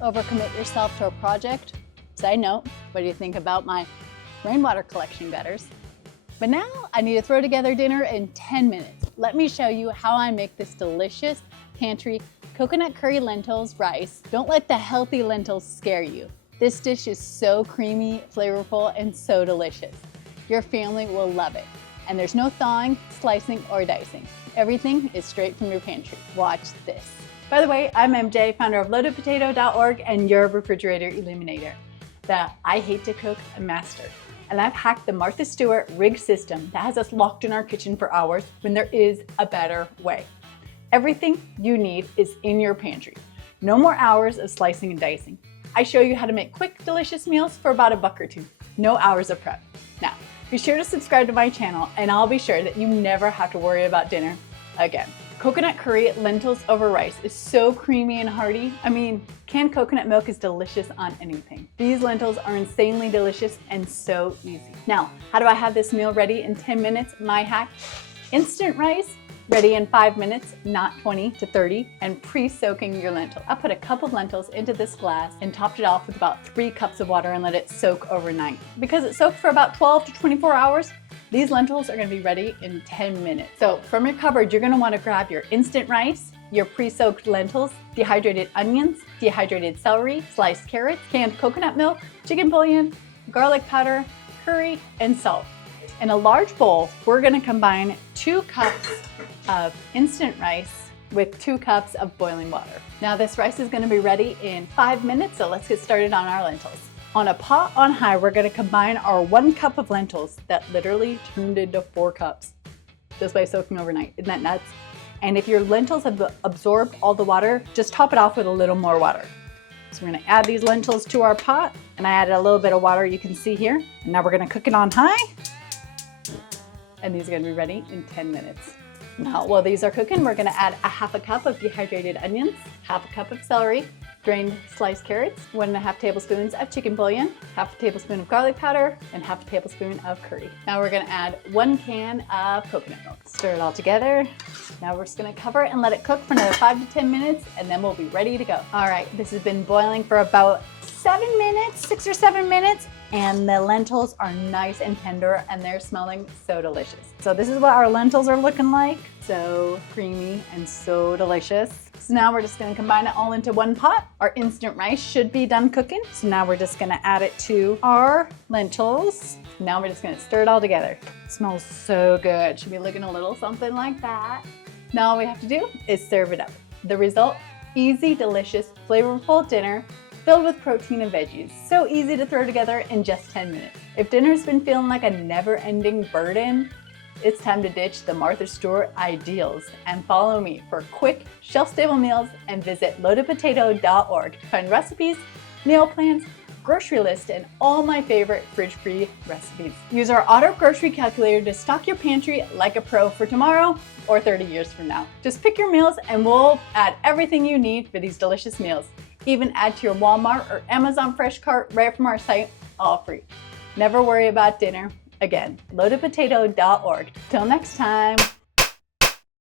Overcommit yourself to a project? Side note, what do you think about my rainwater collection gutters? But now I need to throw together dinner in 10 minutes. Let me show you how I make this delicious Pantry Coconut Curry Lentils rice. Don't let the healthy lentils scare you. This dish is so creamy, flavorful, and so delicious. Your family will love it. And there's no thawing, slicing, or dicing. Everything is straight from your pantry. Watch this. By the way, I'm MJ, founder of LoadedPotato.org and your refrigerator eliminator, the I hate to cook master. And I've hacked the Martha Stewart rigged system that has us locked in our kitchen for hours when there is a better way. Everything you need is in your pantry. No more hours of slicing and dicing. I show you how to make quick, delicious meals for about $1 or $2. No hours of prep. Now, be sure to subscribe to my channel and I'll be sure that you never have to worry about dinner again. Coconut curry lentils over rice is so creamy and hearty. I mean, canned coconut milk is delicious on anything. These lentils are insanely delicious and so easy. Now, how do I have this meal ready in 10 minutes? My hack: instant rice, ready in 5 minutes, not 20 to 30, and pre-soaking your lentil. I put a cup of lentils into this glass and topped it off with about 3 cups of water and let it soak overnight. Because it soaked for about 12 to 24 hours, these lentils are gonna be ready in 10 minutes. So from your cupboard, you're gonna wanna grab your instant rice, your pre-soaked lentils, dehydrated onions, dehydrated celery, sliced carrots, canned coconut milk, chicken bouillon, garlic powder, curry, and salt. In a large bowl, we're gonna combine 2 cups of instant rice with 2 cups of boiling water. Now this rice is gonna be ready in 5 minutes, so let's get started on our lentils. On a pot on high, we're gonna combine our 1 cup of lentils that literally turned into 4 cups just by soaking overnight. Isn't that nuts? And if your lentils have absorbed all the water, just top it off with a little more water. So we're gonna add these lentils to our pot, and I added a little bit of water, you can see here. And now we're gonna cook it on high. And these are gonna be ready in 10 minutes. Now, while these are cooking, we're gonna add a 1/2 cup of dehydrated onions, 1/2 cup of celery, drained sliced carrots, 1.5 tablespoons of chicken bouillon, 1/2 tablespoon of garlic powder, and 1/2 tablespoon of curry. Now we're gonna add 1 can of coconut milk. Stir it all together. Now we're just gonna cover it and let it cook for another 5 to 10 minutes, and then we'll be ready to go. All right, this has been boiling for about 7 minutes, 6 or 7 minutes, and the lentils are nice and tender and they're smelling so delicious. So this is what our lentils are looking like. So creamy and so delicious. So now we're just gonna combine it all into one pot. Our instant rice should be done cooking. So now we're just gonna add it to our lentils. Now we're just gonna stir it all together. It smells so good. Should be looking a little something like that. Now all we have to do is serve it up. The result: easy, delicious, flavorful dinner filled with protein and veggies. So easy to throw together in just 10 minutes. If dinner's been feeling like a never-ending burden, it's time to ditch the Martha Stewart ideals and follow me for quick, shelf-stable meals and visit LoadedPotato.org to find recipes, meal plans, grocery list, and all my favorite fridge-free recipes. Use our auto grocery calculator to stock your pantry like a pro for tomorrow or 30 years from now. Just pick your meals and we'll add everything you need for these delicious meals. Even add to your Walmart or Amazon Fresh cart right from our site, all free. Never worry about dinner again. LoadedPotato.org. Till next time.